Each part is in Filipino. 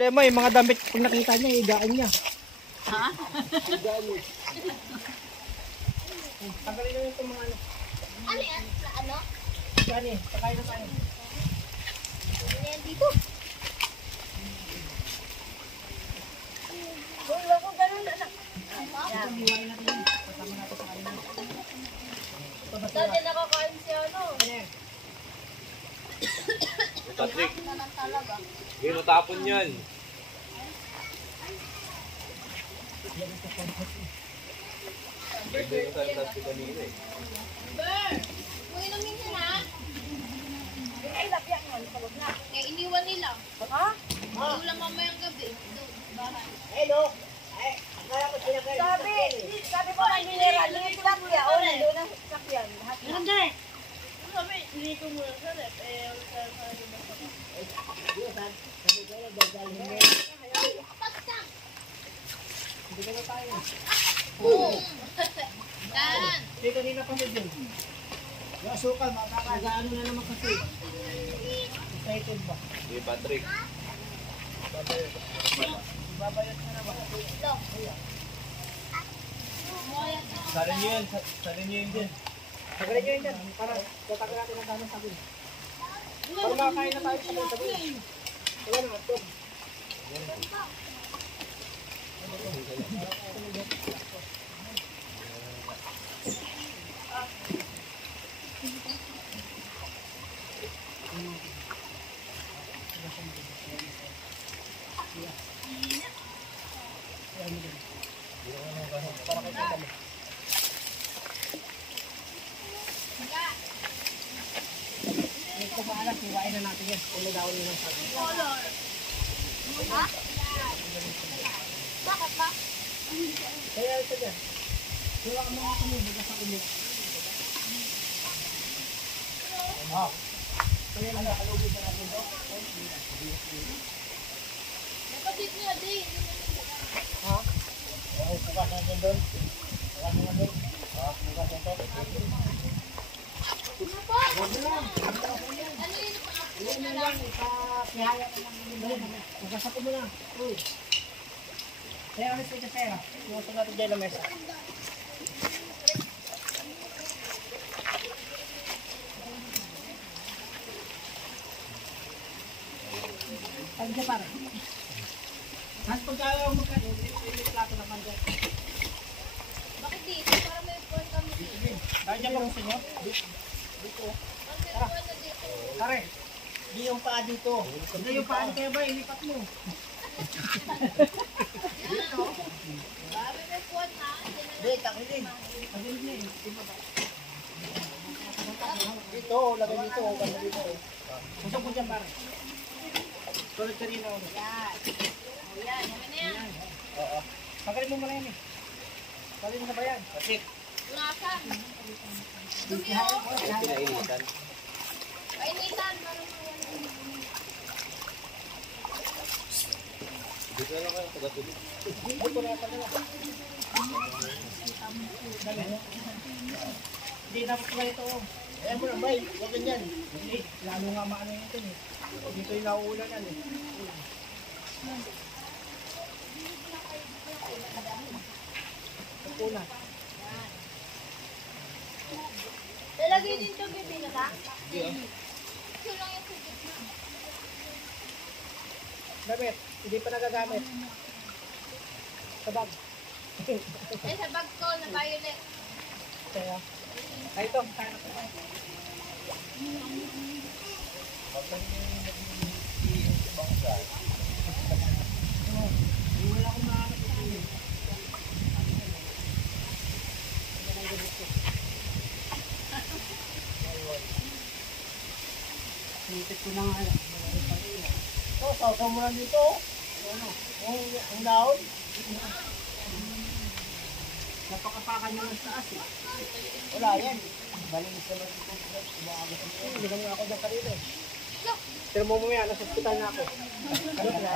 Problema yung mga damit pag nakita niya, higaan niya. Ha? Higaan niya. Tanggalin na yung mga ano. Ano yan? Ano? Higaan eh, pakain na tayo. Ano yan dito? Wala ko ganun na. Yan. Hiwain natin yun. Kasama natin sa kanina. Dati nakakain siya ano. Ano yan? Patrick, Na lang talaga. hindi matapon yan. Pwede yung tayo plastic kanina eh. Ber! Huwag inumin siya na. Ay, lapyak nga. Sabag na. Kaya iniwan nila. Ha? Ulam mamayang gabi. Doon, bahay. Hello. Ay, akala ko sinakay. Sabi ko lang nilera. Nilera sakya. O, nandun ang sakya. Meron dyan. Sabi, hindi ko muna sa rep. Eh, sa Hindi ka na tayo. Dan! Hindi kanina pa medyo. Yung asukal, makakagaano na naman kasi. Excited ba? Sige Patrick. Babayot ka na ba? Salin nyo yan. Salin nyo yun dyan. Tagalin nyo yun dyan. Para tatagal natin ang damang sabi. Para makakain na tayo sa mga sabi. Wala na, ito. Ito ba alam, hiwain na natin yan. Kung nagawin nyo ng sabi. Ha? Bakit ba? Kaya ito dyan. Hiwa ka mga kami, baga sa ulit. Kaya lang nakalugin na natin ito. Kapatid niya, din. Ha? Oo, bukas natin doon. Bukas natin doon. Bukas natin. Ano ba? Huwag na lang. Ano yun? Ilan na lang, ikakihaya na lang namin. Bukas ako muna. Uy. Kaya ulit ito sa'yo. Tumutong natin dyan na mesa. Pag siya pare. Mas pagka magkano, may plato naman dyan. Bakit dito? Para may phone kami dito. Kaya dyan ba gusto nyo? Dito. Ang phone na dito. Pare, di yung paa dito. Hindi yung paa dito ba, ilipat mo. Para may phone na. Hindi, takilin. Takilin niya eh. Dito, lagay dito. Banda dito. Usap mo dyan pare. Tulad ka rin ako. Yan. O yan, yaman na yan. Oo. Tagalin mo muna yan eh. Tagalin mo na ba yan? Kasi. Unasan. Dumi o. Pinainitan. Kainitan. Para mawala. Dito na lang kayo tagatulog. Dito na pala. Dali. Hindi dapat ba ito? Ayan mo na bay. Huwag ganyan. Hindi. Lalo nga maano yun ito eh. Dito yung nauulanan eh. Una. Lalagay din ito, baby na lang. Yeah. Ito lang yung sigit na. Damit. Hindi pa nagagamit. Sa bag. Eh, sa bag ko na violet. Kaya. Ay ito. Kaya na ito. Wala akong mahanap ito. Sinipit ko na nga lang. Oh, sausaw mo lang dito. Ano? Ang daon. Napakapakan nyo lang sa taas eh. Wala yan. Balinis naman dito. Hindi naman ako dyan kanina eh. Pero mo mamaya, nasa hospital na ako. Ano na?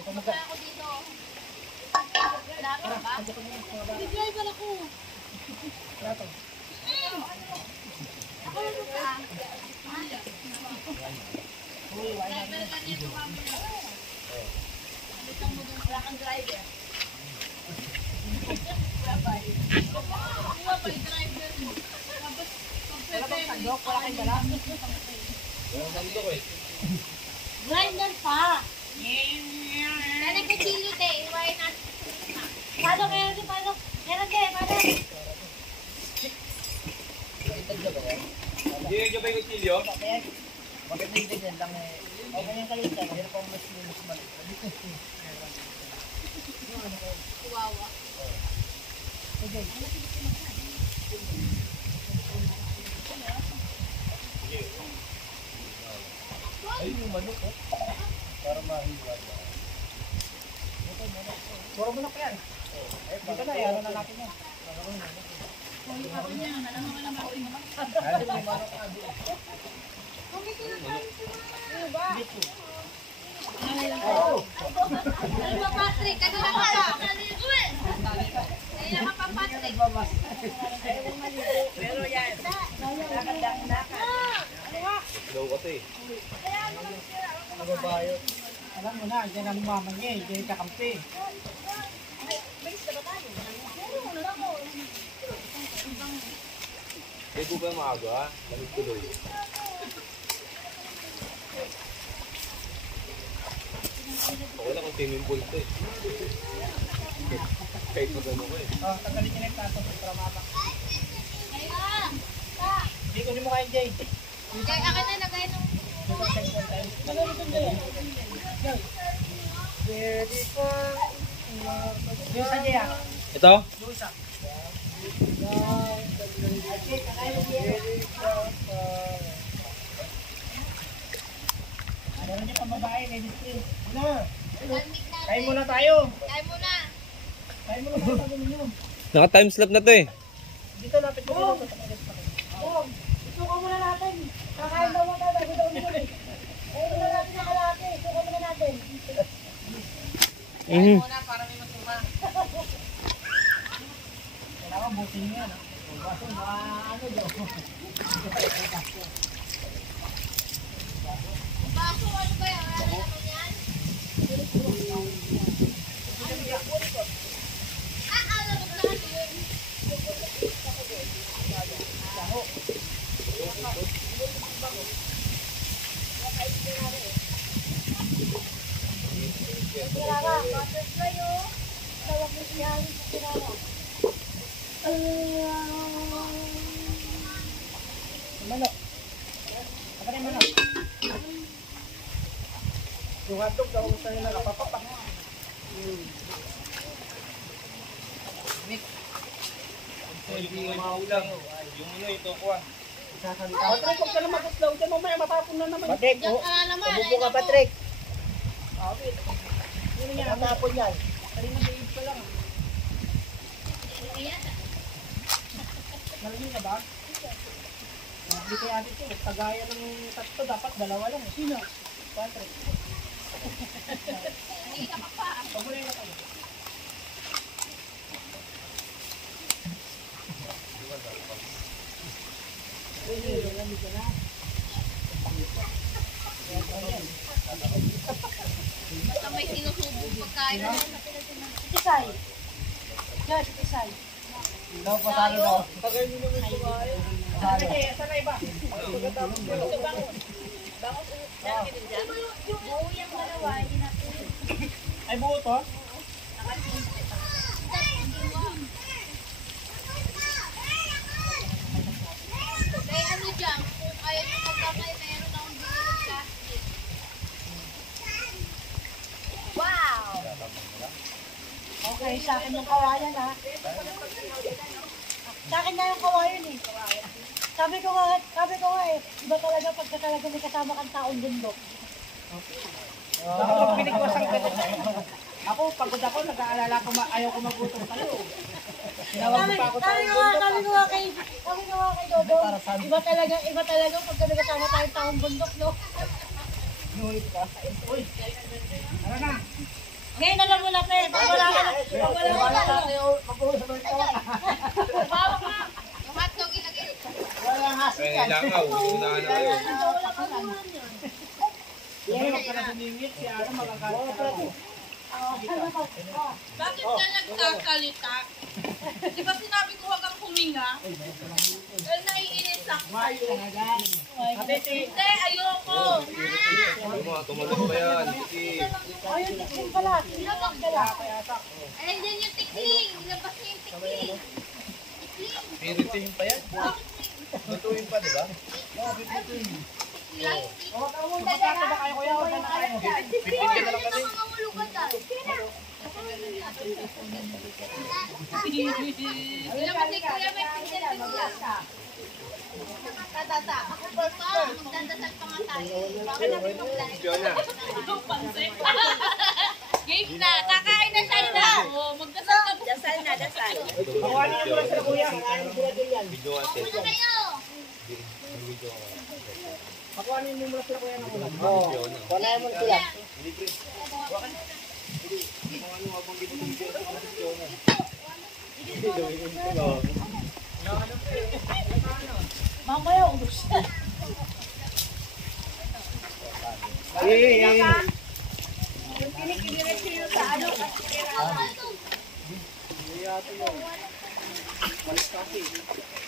Ito Kaya ako dito. Dami ba? Nag-drive ako. Lato. Ako lang ka. Driver ka nito kami. Wala kang driver. Wala pa yung driver mo. Tapos, Wala bang sandok? Wala kayong dala? Walang sandok eh. grinder pa. Nanay ko chilo te, iwain natin. Paano meron din, paano? Meron din, paano? Hindi yung gabay ko chilyo. Maganda yung ganyan lang eh. O ganyan kayo siya. Mahirap ang mas malik. Kuwawa. Ay, yung manok oh. Para mahiwa. Puro mo na yan. Dito na, ano na natin yan. Ano ba, Patrick? Kanina ka pa. Kanina ka pa, Patrick. Pero yan, nakadang-nakad. Ilaw kasi. Nababayot. Alam mo na, dyan ang mama niya eh. Dyan kakampi. Kaya po ba maaga? Lamig tuloy. Okay lang kung swimming pool ito eh. Kahit magano ko eh. Oh, tanggalin niya na yung taso para mabak. Kaya, Hindi ko din mo kayo, Jay. kaya akin na lagay nung... Ready for... Yung isa, Jay ah. Ito? Yung isa. Meron niyo pambabae, registry. Ano? Kalmik natin. Kain muna tayo. Kain muna. Kain muna tayo sabi ninyo. Naka-time slap na to eh. Dito lapit mo. Isuka muna natin. Kakain daw muna tayo. Daw muna eh. Kain muna natin ang kalaki. Isuka muna natin. Muna para may masuka. Kailangan butin niya. Baso, ano daw. Baso, ano ba yan? Wala naman yan? Alam mo na yun. Kirara. Butterfly oh. Tawag mo siya. Kirara. Manok. Apa na yung manok? Yung hotdog daw sa nila kapapapak. Yung mga ulam. Yung ano ito ko ah. Patrick, huwag ka na mag-slow dyan. Mamaya matapon na naman. Patrick, Diyan ka na naman. ububo ka, Patrick. Awit. Yun nga, matapon yan. Kanina babe pa lang. Ayan. Nalamin na ba? Hindi kaya dito, tagaya ng tatlo, dapat dalawa lang. Sino? Patrick. Hindi ka pa. Pagulay na tayo. Basta may sinusubong pagkain. Itisay. Yes, itisay. Daw pa tayo daw. Tagal nyo naman ito kayo. Sige, saan na iba? Buo yung dalawa. Hindi natin. Ay, buo to? Kaya ano dyan, kung ayaw nyo magkamay, meron akong binili plastic. Wow! Okay, sa akin yung kawayan ha. Sa akin na yung kawayan eh. Sabi ko nga eh, iba talaga pagka talaga may kasama kang taong bundok. Dapat pinikwasan ka na. Ako, pagod ako, nag-aalala ko, ayaw ko magutom tayo. Tinawag pa ako tayo. Sabi ko nga kay Dodo, iba talaga pagka may kasama tayong taong bundok, no? Inulit ka. Uy, tara na. Ngayon alam mo na, pe. Wala ka na. Wala ka tayo, mag-uusap na ito. Bawa ka! Yung hotdog ilagay. Wala nga Kaya nilangaw. Unahan na kayo. Wala ka naman yun. ka na sumingit, si Ara makakalit. Bakit ka nagsasalita? Di ba sinabi ko huwag kang huminga? Dahil naiinis ako. Hindi, ayoko. Tumalong pa yan. Ayun, tikling pala. Tikling pala. Ay, dyan yung tikling. Ilabas niyo yung tikling. Piritin pa yan. Lutuin pa, di ba? Magkakita ba kayo kuya? Huwag na kayo. Pipin ka na lang kasi. Ilabas ni Kuya may pinggan din siya. Tatata. Ako po ito. Magdadasal pa nga tayo. Bakit natin mag-live? Game na. Kakain na siya na. Magdasal ka po. Dasal na, dasal. Pakuhanin niyo muna sila kuya. Kakain sila din yan. Video kasi. Ano kayo? Pakuhanin niyo muna sila kuya ng ulam. Oo. Kuhanin mo sila. Mamaya, ubos siya. Yung kinikinig sa'yo sa ano, kasi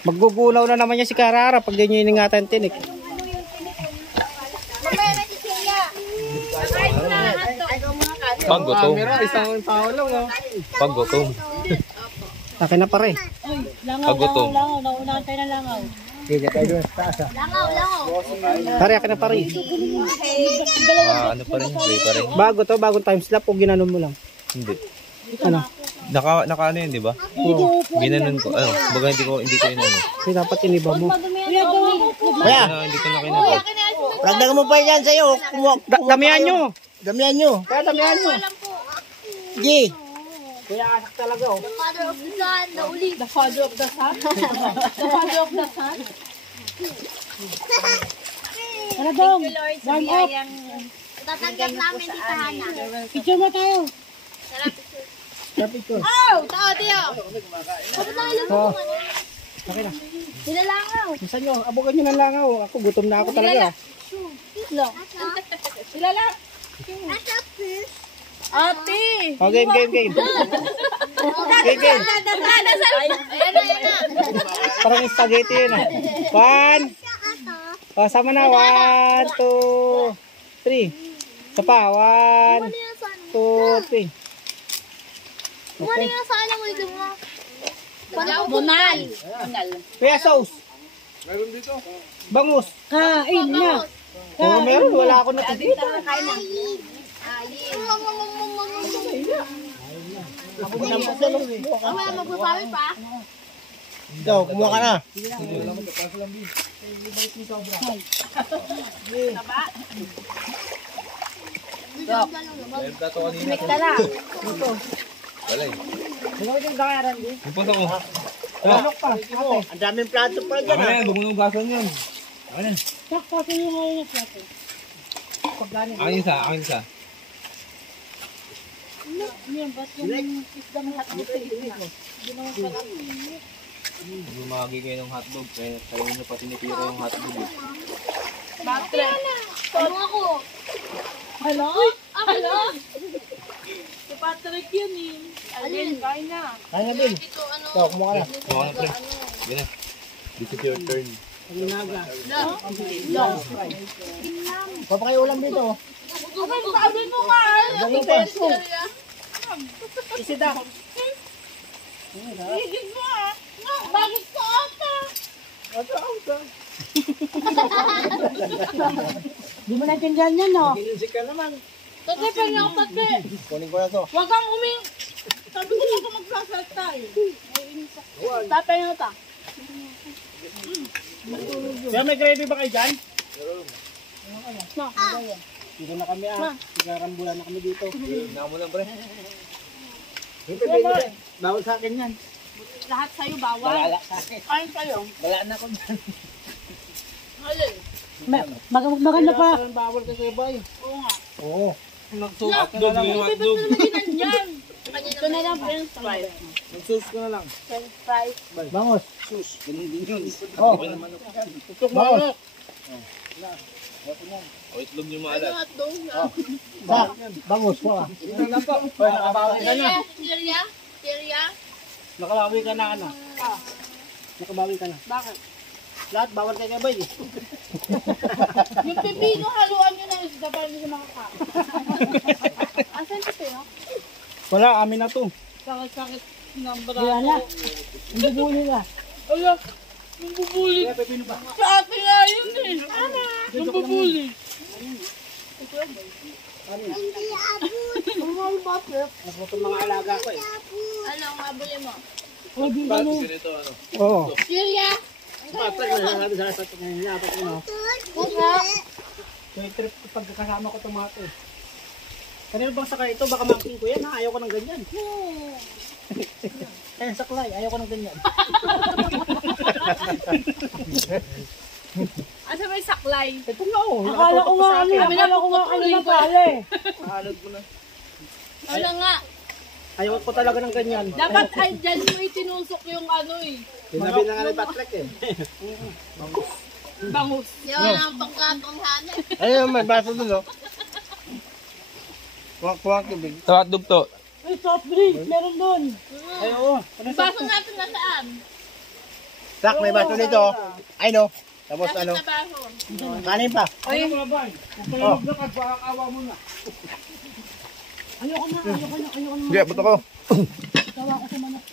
Maggugulaw na naman yan si Karara pag ganyan yung ingatan tinik. Mamaya na si Kuya. Kakain na. Pag gutom. Isang tao lang oh. Pag gutom. Akin na pare. Langaw, Pag gutom. langaw. Naunahan tayo ng langaw. Sige, tayo doon sa taas ah. Langaw, langaw. Pare, akin na pare. Ano pa rin? Play pa rin. Bago to, bagong time slap o ginanon mo lang. Hindi. Ano? Naka ano yun, di ba? Ginanon ko. Ano? Baga hindi ko inano. Kasi dapat iniba mo. Kuya, gawin. Kuya, Hindi ko na kinabot. ragdagan mo pa yan sa'yo. Damihan nyo. Damihan nyo. Kaya damihan nyo. Alam po. Sige. Kuya, asak talaga oh. Father of the Son, the uli. The father of the son? The father of the son? Ano daw? Lord, sa Warm up. biyayang Tatanggap namin dito, Hana. Picture mo tayo. Kapit ko. Oh! Tao, Tio! Kapit lang ilang Oh. mo ano? Akin na. Nilalangaw. Minsan nyo, abogan nyo ng langaw. Ako, gutom na ako talaga. Kilala? Asa fish? Ate! Oh, game. Game. Dadasal! Ayan na. Parang spaghetti yun ah. 1. Oh, sama na. 1, 2, 3. Isa pa. 1, 2, 3. Kumali nga sa alam mo dito mo. Bunal. Kuya, sauce. Meron dito. Bangus. Kain na. Oh, meron. Wala ako nakikita. Wala magbabawi pa. Ikaw, kumuha ka na. Dahil plato kanina. Wala eh. Magawin yung dakaran din. Yung punta ko. Lalok pa. Ang daming plato pa dyan Ano yan? Bumunugasan yan. Tak, pasin yung ngayon na plato. Akin isa. Ano yan, ba't yung isda ng hotdog sa gitna? Gumagi kayo ng hotdog. Kaya kayo nyo pa tinitira yung hotdog. Ano ako? Hello? Hello? Si Patrick yun eh. Alin, kain na. Kaya na, Bill. Ito ano? Ikaw, kumuha ka na. Kuha ka na, pre. Yan na. This is your turn. Papakayo ulam dito. Sabi mo nga. Galing pa. Isida. Higit mo ah. Bakit ka ata? Di mo natindihan yan, no? Ginisik ka naman. Tatay, pwede ako tatay. Kunin ko na to. Huwag kang Sabi ko na ako magsasalta eh. Tatay na ta. Kaya may gravy ba kayo dyan? Dito na kami ah. Sigarambulan na kami dito. Hina mo lang, pre. Bawal sa akin yan. Lahat sa'yo bawal. Wala sa akin. Kain kayo. Wala na ako dyan. Alin? Maganda pa. Bawal ka sa'yo ba eh? Oo nga. Oo. Hotdog, yung hotdog. Ganyan. Ito na lang french fries. Mag-sauce ko na lang. French fries. Bangos. Sauce. Ganun din yun. Oh. Tutok mo. O itlog yung Ano maalat. hotdog na? Bangus po ah. Ito na po. Hoy, nakabawi ka na. Syria? Syria? Nakabawi ka na, anak. Nakabawi ka na. Bakit? Lahat bawal kay Gabay eh. Yung pipino, haluan nyo ng isda para hindi siya makakain. Asan si Pino? Wala, amin na to. Sakit-sakit ng braso. Yan na. Hindi buli na. Ala, yung bubuli. Kaya pipino pa. Sa atin nga yun eh. Yung bubuli. Nagputo mga alaga ko eh. Ano ang mabuli mo? Ganito ano. Oo. Syria? Patrick, nasasabi sa akin ngayon. Dapat ano. Pusa? So, trip pagkakasama ko itong mga to. Kanino bang sakay ito? Baka mangking ko yan ha. Ayaw ko ng ganyan. Eh, saklay. Ayaw ko ng ganyan. Asa ba yung saklay? Ito na oh. Akala ko nga ano. Akala ko nga ano na pala eh. Mahalod mo na. Wala nga. Ayaw ko talaga ng ganyan. Dapat ay dyan mo itinusok yung ano eh. Sinabi na nga ni Patrick eh. Bangus. Di wala ang pangkatong Ayun, may baso dun oh. Kuwak-kuwak tubig. Ito hotdog to. May soft drink. Meron doon. Ay, oo. Ano sa... Baso natin nasaan? Sak, may baso dito. Ay no. Tapos Bakit ano, na baso? kanin pa. Ay, Kung pala ka, pakakawa mo na. ayoko na. Hindi, abot ako. Tawa ko sa manok.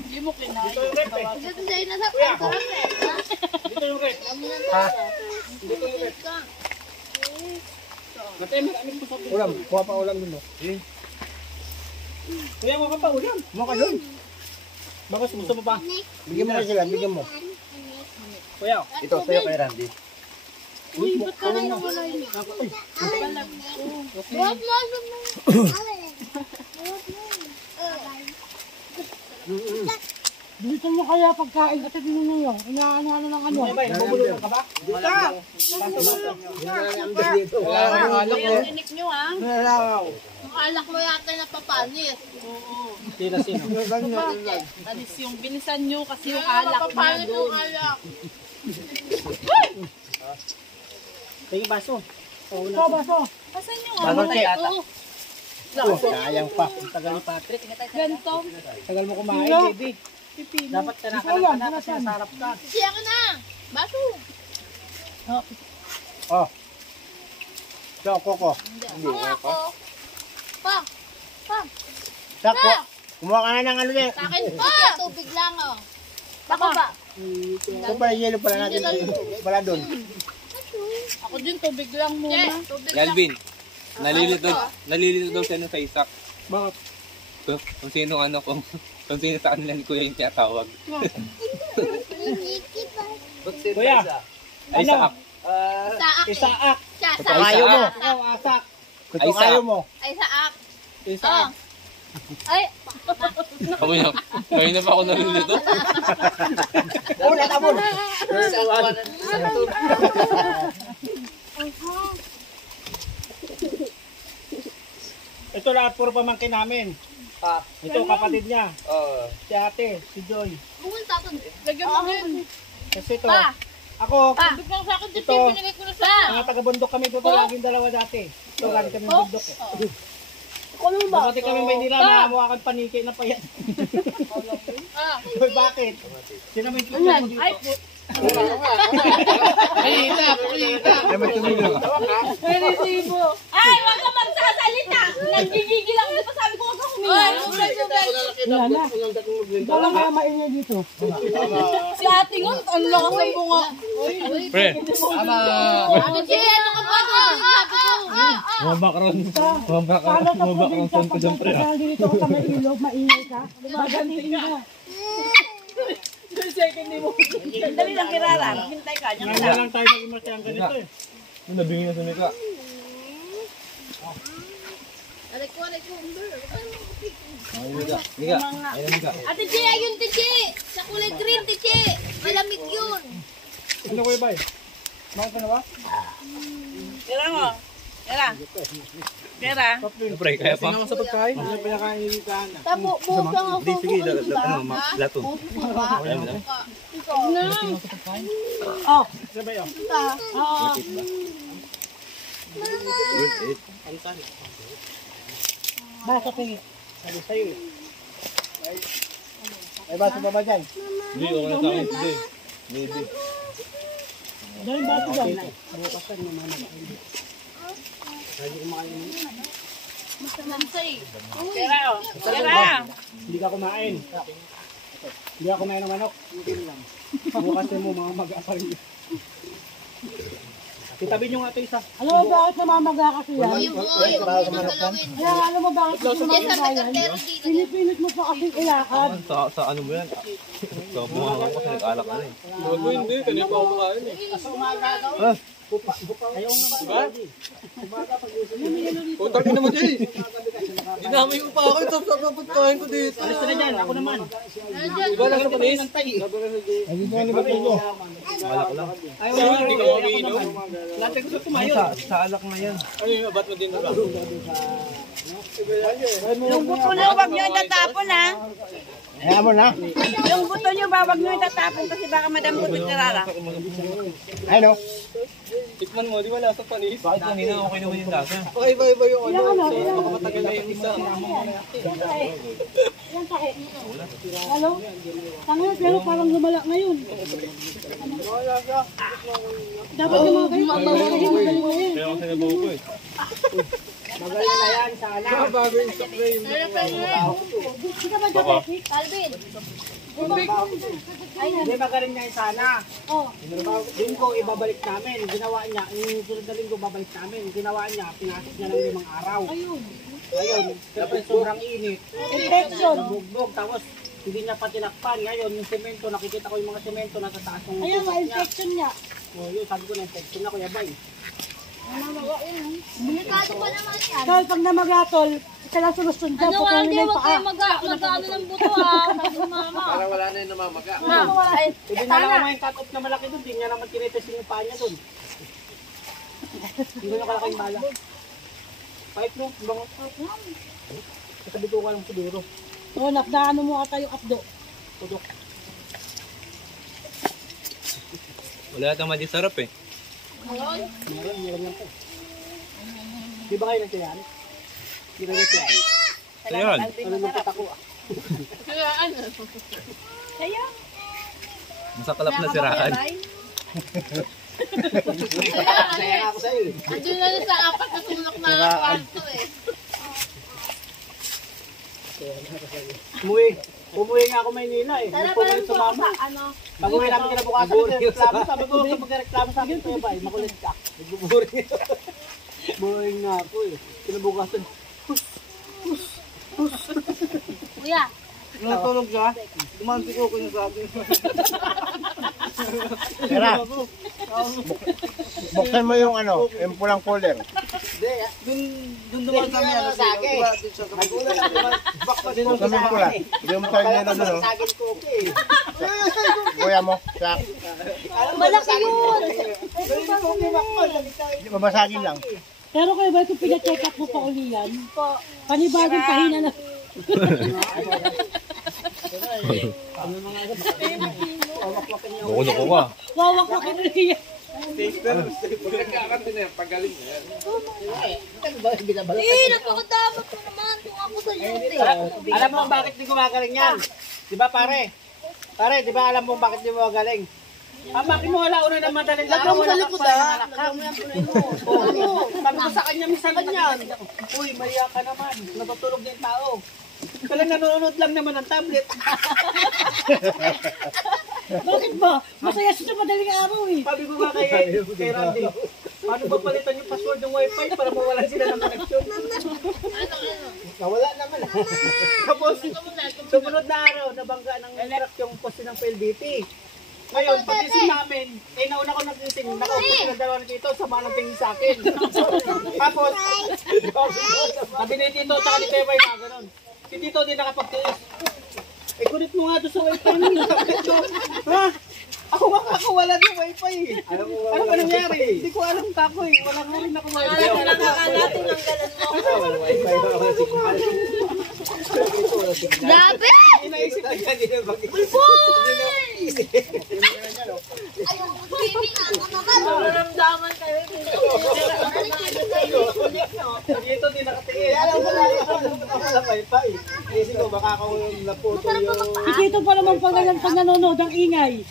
Hindi mo kinain. Dito sa'yo na sa pangkatong Dito yung red. Ha? Matay, maraming po sa ulam. Kuha pa ulam dun oh. Kuya, mo ka pa ulam. Mo ka dun. Bakit gusto mo pa? Bigyan mo na sila, bigyan mo. Kuya, Ito sa'yo kay Randy. Uy, ba't ka na wala yun? Huwag mo. Dito mo kaya pagkain kasi dito nyo. Inaano ng ano. may nabubulungan ka ba? Dito! Tinik nyo ah. Ang alak mo yata napapanis. Sino, sino? Alis yung bilisan nyo kasi yung alak na Napapanis yung doon. alak. Tingin baso. Ito, baso. Asan yung Baso, che. Oo. Sayang pa. Tagal ni Patrick. ganito? Tagal mo kumain, baby. Pipino. Dapat kanakalang ka na kasi nasarap ka. Siya ka na. Baso. Oh. So, Coco. Ako ako. Pa. Sak, kumuha ka na ng ano din. Sa akin pa. Tubig lang oh. Ako ba? Ito pala, yelo pala natin. Pala doon. Ako din, tubig lang Che, muna. tubig lang. Galvin. Nalilito daw siya ng sa isak. Bakit? Kung sino ano, kung sino sa kanila ni Kuya yung tinatawag. Kuya, Ay, ano? saak. Saak eh. Isaak. Siya, Ay, saak. Kayo mo. Saak. Ikaw, asak. Ay, Kung saak. kayo mo. Ay, saak. Isaak. Ay, Kami na pa ako nalilito. Una ka mo. Ito lahat puro pamangkin namin. Ito kapatid niya. Si ate, si Joy. pumunta ko. Lagyan mo din. Kasi ito, Pa. ako, Tubig lang sa akin, Ito. Titi. Pinigay ko na sa mga taga-bundok kami po laging dalawa dati. Ito, galing kami ng bundok eh. Ano ba? Bakit kami Maynila, makamukha kang paniki na payat. Bakit? Sino may picture mo dito? Ay, Ay, may tumilo. resibo. Ay, wag ka magsasalita. Nanggigigil ako. Di ba sabi ko wag ka humingi? Wala na. Wala nga mainya dito. Si ate nga, ang lakas ng bunga. Pre, Ano siya? Ano ka ba? Sabi ko. Paano sa probinsya pag dito ka may ilog, maingay ka? Magantiin ka. Dali lang kiraran. Hintay ka. Ngayon lang tayo maging masyang ganito eh. nabingin na sa mika. Alay ko. Mika. Ayun, Mika. Ate Che, ayun Tiche. Sa kulay green, Tiche. Malamig yun. Ano ko ibay? Bakit ka na ba? Tira mo. Kera. Siyempre, kaya pa. Sa pagkain. Ano pa nakain dito, Ana? Tabo, buhok lang ako. Hindi, sige, lato. Diba? Alam mo na. Oh, Sabay yun. oo. Worth it. Basta tingin. Sabi sa'yo eh. Ay, baso pa ba dyan? Hindi, okay na sa akin. Hindi. Maybe. Dahil bato dyan. Bukas ka naman naman. Lagi kumakain mo. Mansay. Kera, oh. Kera. Hindi ka kumain. Hindi ka kumain ng manok. Hindi lang. Bukas mo mga mag-apa rin. Itabi nyo nga ito isa. Alam mo bakit namamaga kasi yan? Yung buhay, yung pinagalawin. Kaya alam mo bakit Yes, namamaga sa yan? kartero dito. Pinipinit mo pa kasi ilakad. Sa ano mo yan? Sa bunga ko kasi nag-alak ka na eh. Bago hindi. Kanina pa ako kumain eh. Asa umaga daw? Ayaw nga ba? Umaga pag-usap. Putang ina mo dyan. Dinamay ko pa ako. Tapos pagkain ko dito. Alis ka na dyan. Ako naman. Iba lang sa panis. Ay, nga ni Bato. Alak lang. Ayaw nga. Hindi ka umiinom. Lahat ko sa kumayon. Sa alak na yan. Ano yung ba't mo din ba? Yung buto na huwag nyo itatapon ha. Ayaw mo na. Yung buto nyo ba huwag nyo itatapon kasi baka madambot yung karara. Ay no. Tikman mo, di wala sa panis. Bakit kanina okay naman yung lasa? Iba yung Ilang ano? baka matagal na yung isa. Ilang kahe? Halo? Tangin, pero parang lumala ngayon. Dapat yung mga kayo, magaling ngayon. Kaya kasi nabuo ko eh. Magaling na yan, sana. Bago yung spray. Hindi ka ba diabetic? Calvin. Hindi magaling na yan sana. Oh. Linggo, ibabalik namin. Ginawa niya, yung sunod na linggo, babalik namin. Ginawa niya, pinasok niya ng 5 araw. Ayun. Ayun, siyempre sobrang init. Infection. Nabugbog, tapos hindi niya pa tinakpan. Ngayon, yung semento, nakikita ko yung mga semento nasa taas ng Ayun, tubig niya. ma-infection niya. O, yun, sabi ko na infection na, Kuya Bay. Delikado pa naman yan. Tol, pag namagatol, isa lang solusyon dyan, Ano nga, putulin hindi, na yung huwag paa. kayo mag-ano ng buto ha. Mama. Wala na yung namamaga. Hindi na lang yung cut-off na malaki doon. Hindi niya naman tinetesting yung paa niya doon. Hindi na kalaking bala. Kahit no, bangot. Kasabi ko ka lang siguro. Oh, nakdaano mo ata yung abdo. Tudok. Wala atang madisarap eh. Meron yan po. Di ba kayo nagsayan? Di ba nagsayan? Ayan. Ano nung patako ah? Masakalap na siraan. Saya nga ako sa'yo eh. Andun na sa 4 na sulok na kwarto eh. Umuwi nga ako Maynila eh. Hindi po kayo sumama. Pag uwi namin kinabukasan, nagreklamo. Sabi ko, huwag ka magreklamo sa akin, Kuya Bay, makulit ka. Nagbuburing. Buring nga ako eh. Kinabukasan. Kuya. Natulog ka? Dumansi ko kung sa akin. Tara, buksan mo yung ano, yung pulang folder. Doon dumaan kami ano sa akin. Nagulat ako. Bakit din Buksan mo yung pula. Yung folder na doon, sa akin ko eh. kuya mo, sak. Malaki yun. Hindi, babasagin lang. Pero kayo ba kung pina-check up mo pa uli yan? Panibagong pahina na. Loko-loko ka. Wawak na uli yan. Eh, napakadamot mo naman kung ako sa duty. Alam mo bakit di gumagaling yan? Di ba pare? Pare, di ba alam mo bakit di mo magaling? Bakit mo wala una na madaling araw? Wala ka pa yung nalakang. Sabi ko sa kanya, minsan ganyan. Uy, maya ka naman. Natutulog na yung tao. Kala nanonood lang naman ng tablet. Bakit ba? Masaya siya sa madaling araw eh. Sabi ko nga kay Randy, paano ba palitan yung password ng wifi para mawalan sila ng connection? Nawala naman. Tapos, sumunod na araw, nabangga ng truck yung poste ng PLDT. Ngayon, pagising namin, nauna ko nagising, nakaupo sila dalawa dito, sama ng tingin sa akin. Tapos, sabi ni Tito, saka ni Tebay na gano'n. Si Tito din nakapagtiis. Kunit mo nga doon sa wifi mo. Ha? Ako makakawala ng wifi eh. Ano ba nangyari? Hindi ko alam kako eh. Wala nga rin ako wifi. Natin ang galan mo. Wala wifi. Wala signal. Grabe! Inaisip na kanina bakit. Naramdaman kayo. Dito din nakatingin. Alam mo na wala wifi. Kasi ko baka ako naputo yung... Dito pa naman pag nanonood ang ingay.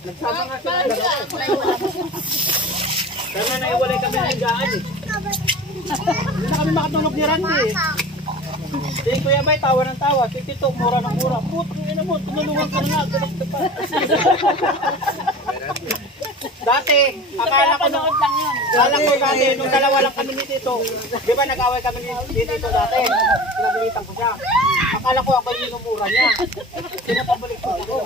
Nagsama nga sila dalawa. Sana naiwalay kami ng higaan eh. Hindi na kami makatulog ni Randy eh. Si Kuya Bay, tawa ng tawa. Si Tito, mura ng mura. Putang ina mo, tumulungan ka na. Tulog ka pa. Dati, akala ko nung dati, nung dalawa lang kami ni Tito. Di ba nag-away kami ni Tito dati? Pinabilitan ko siya. Akala ko ako yung inumura niya. Pinapabalik ko ako.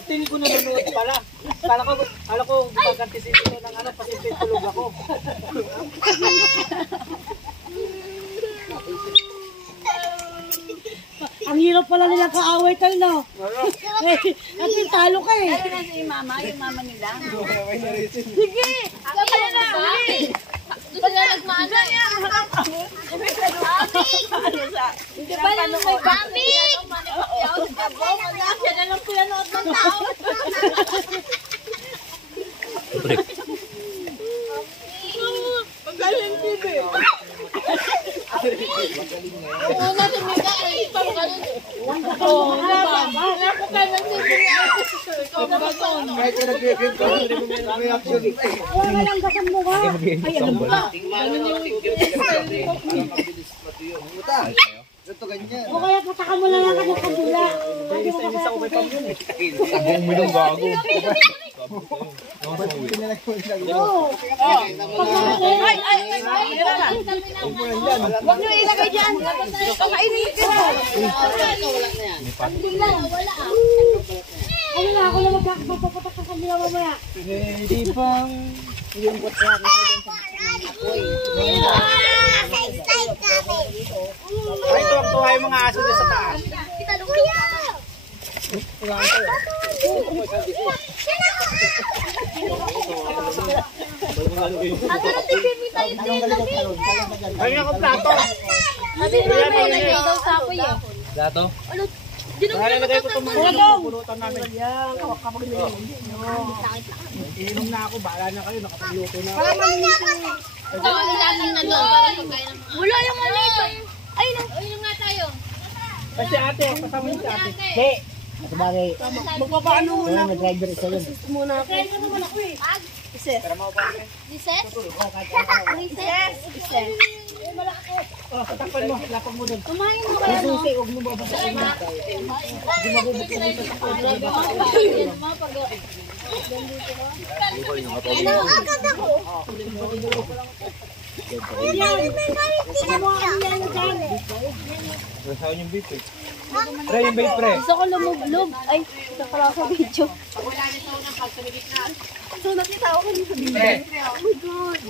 Pag tingin ko nanonood pala. Akala ko pagkanti si Tito ng ano, pasipit tulog ako. Ang hirap pala nilang kaaway tayo, no? At talo ka eh. Ano na si mama? Yung mama nila? Sige! Sabi na na! Gusto niya nagmano eh. Di ba yung may Mami! Siya na lang pinanood ng tao. Magaling TV. Yung una tumika eh. Parang ganun eh. Wala ko ka ng TV niya. Kahit ka nag-game ka, hindi mo may action. Wala lang gasam mo ka. Ay, alam mo ba? Ito ganyan. O kaya pataka mo na lang ka ng kabila. Inis ako kay Pam yun eh. Tabong mo yung gago. Oo. Huwag nyo ilagay dyan. Pakainin ko. Ano na ako na magpapapatak sa kabila mamaya. Hindi pang... Ay, tuwang-tuwa yung mga aso dyan sa taas. Ano na tigil tayo tayo? Ay, nga akong plato. Sabi ni mama yung nandiyan daw sa apoy eh. Lato? Kaya nalagay ko itong pulutan namin. Iinom na ako, bahala na kayo, nakapagluto na ako. Oo, ilalagay na doon para pagkain ng mga... Wala yung ano ito. Ay, inom nga tayo. Kasi ate, kasama niyo si ate. Ate. Sabagay. Magpapaano muna ako. Nag-driver isa yun. Muna ako. Kaya ka naman ako eh. Reset? Reset? Oh, tatakpan mo, lapag mo doon. Kumain mo kaya no? Susi, huwag mo babasahin na. Hindi mabubuksan mo sa Ano mo ang yan dyan? Nasaan yung beef eh? Pre, yung beef pre. Gusto ko lumublob. Ay, ito pala sa video. So nakita ko kanina sa video. Oh my God.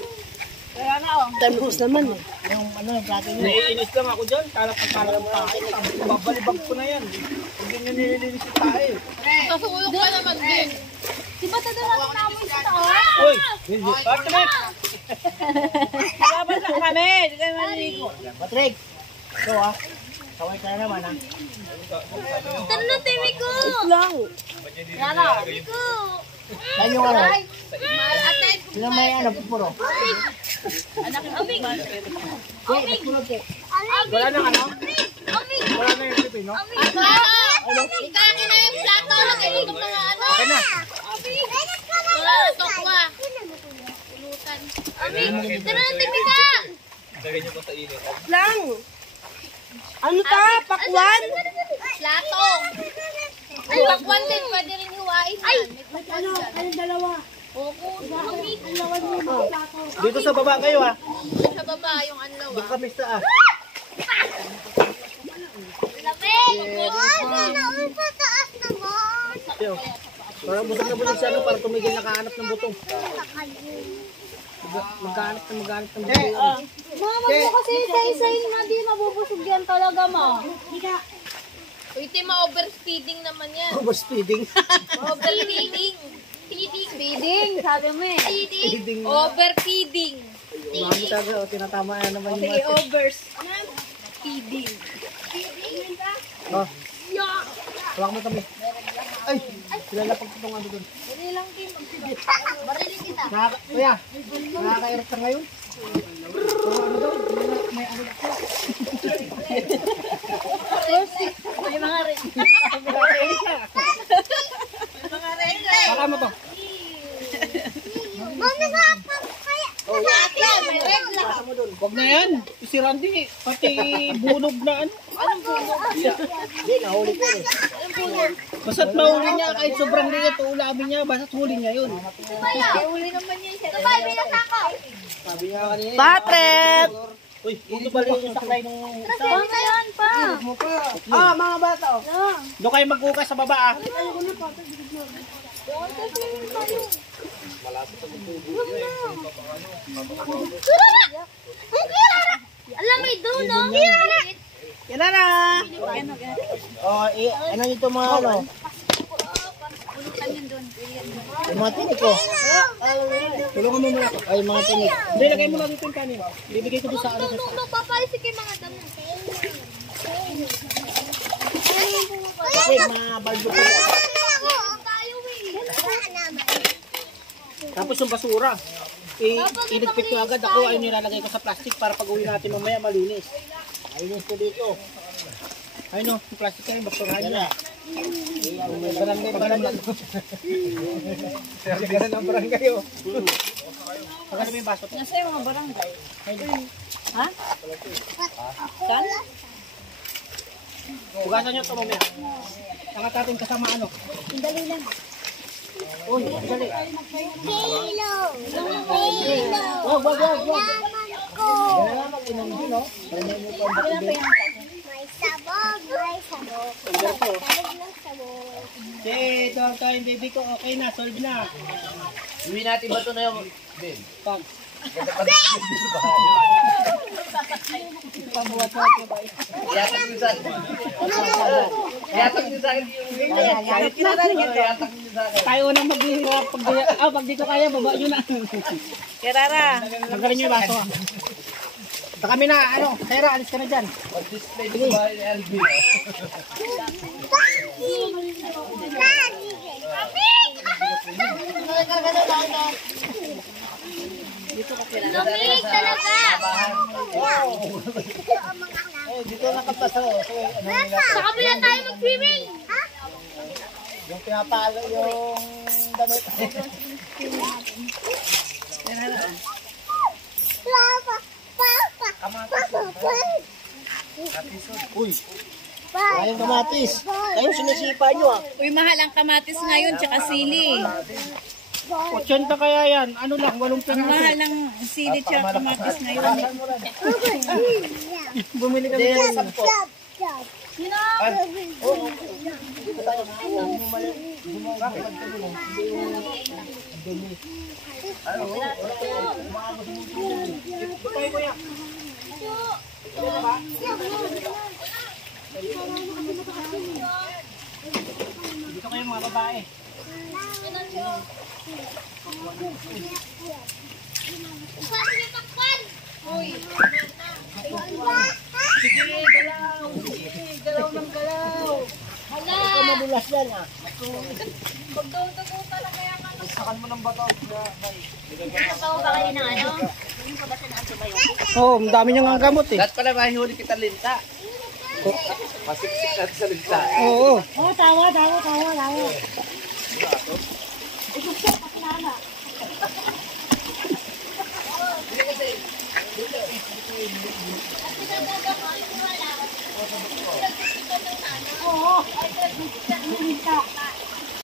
Kaya nga oh. Talbos naman eh. Naiinis lang ako dyan. Kalat ang kalat ng tayo. Babalibag ko na yan. Hindi nyo nililinis yung tayo. Kasuyok ka naman din. Di ba tada natin namoy sa taas? Uy! Patrick! Labas lang kami. Hindi kayo maliligo. Patrick! Ito ah. Kaway ka na naman ah. Tara na, Timmy ko! Lang. Yana, Timmy ko! Saan yung ano? Ate, Sino may ano, pupuro? Amig! Amig! Wala nang ano? Amig! Wala na yung pipino? Amig! Ikakin na yung plato. Lagay dito mga ano. Okay na. Amig! Wala, tokwa. Pulutan. Amig! Tara na, Timmy ka! Lagay niyo pa sa init. Lang. Ano ta? Pakwan? Platong! Ay, pakwan din. Pwede rin hiwain. Ay! Ano? Ano dalawa? Opo, Amig! Dalawa mo yung plato. Dito sa baba kayo ah. Sa baba yung anlaw Doon kami sa ah. Lamig! Ay, sa taas naman! Parang busog na busog siya no, para tumigil nakahanap ng butong. Maghanap ng butong. Mama mo kasi isa-isayin nga di mabubusog yan talaga ma. Uy, Tima, overspeeding naman yan. Overspeeding. Overspeeding. Feeding, sabi mo eh. Feeding. Overfeeding. Mami taga, tinatama na naman yung Sige, mga. overs. Feeding. Feeding. Oh. Huwag mo kami. Ay, silalapag ko itong ano doon. Barili lang, Tim. Barili kita. Kuya, nakaka-erect ka ngayon? Ano daw? May ano daw? May mga rin. Baka mo to. Mami ka pa kaya. Oh, yan. May red lang. Huwag na yan. Si Randy, pati bunog na ano. Anong puno? Hindi, nahuli ko eh. Anong puno? Basta't mahuli niya, kahit sobrang liit, ulamin niya, basta't huli niya yun. Kaya, uli naman yun. Ito ba, binasa ko. Sabi niya kanina. Patrick! Uy, ito pala yung saklay nung... Ano yan pa? Ah, mga bata oh. Doon kayo mag-ukas sa baba ah. Alam mo, doon, no? Maliit. Yan na na! Oh, ano ito mga ano? Pulutan yun doon. Yung mga tinik ko. Tulungan mo muna ako. Ay, mga tinik. Hindi, lagay mo na dito yung kanin. Bibigay ko doon sa ano. Nung papalisik yung mga damo. Kasi mga baldo ko. Tapos yung basura. Iligpit ko agad ako. Ayun nilalagay ko sa plastic para pag uwi natin mamaya malinis. Ayun ko dito. Ayun o, yung plastic kayo, basurahan nyo. Barangay lang. Barangay ng barangay o. Pagkano mo yung baso? Nasa yung mga barangay. Ha? Saan? Hugasan nyo ito mamaya. Angat natin kasama ano. Dali lang. Uy, dali. Kilo! Wag. Ko! Yan na mag-inom din o. May sabog, may sabog. Sabog ng sabog. Ito yung baby ko. Okay na, solve na. Iwi natin ba ito na yung... Ben. Pag. Yatak nyo sa akin. Yatak nyo sa akin yung... Yatak nyo sa akin. Tayo nang maghihirap. Pag di ko kaya, baba nyo na. Kirara. Tanggalin nyo yung baso. Sa kami na, ano, Sarah, alis ka na dyan. Mag-display dito ba yung LB? Lumig talaga! Eh, dito nakapasa. So, ano nila? Sa kabila tayo mag-swimming! Yung pinapalo yung damit. Uy, ayong kamatis. Ayun, sinisipa nyo ah. Uy, mahal ang kamatis ngayon, tsaka sili. 80 kaya yan. Ano lang, 8 Ang piraso. mahal ng sili tsaka kamatis ngayon. Bumili kami ng 10. Dito kayo mga babae. Galaw ng galaw. Hala! Ito madulas yan ah. Pagdudugo talaga yan. Sakan mo ng bato. Totoo ba kayo ng ano? Yung pa ba siya na antibiotic? Oo, ang dami niyang gamot eh. Lahat pala mahihuli kita linta. Masiksik natin sa linta. Oo. Oh, tawa. Oo.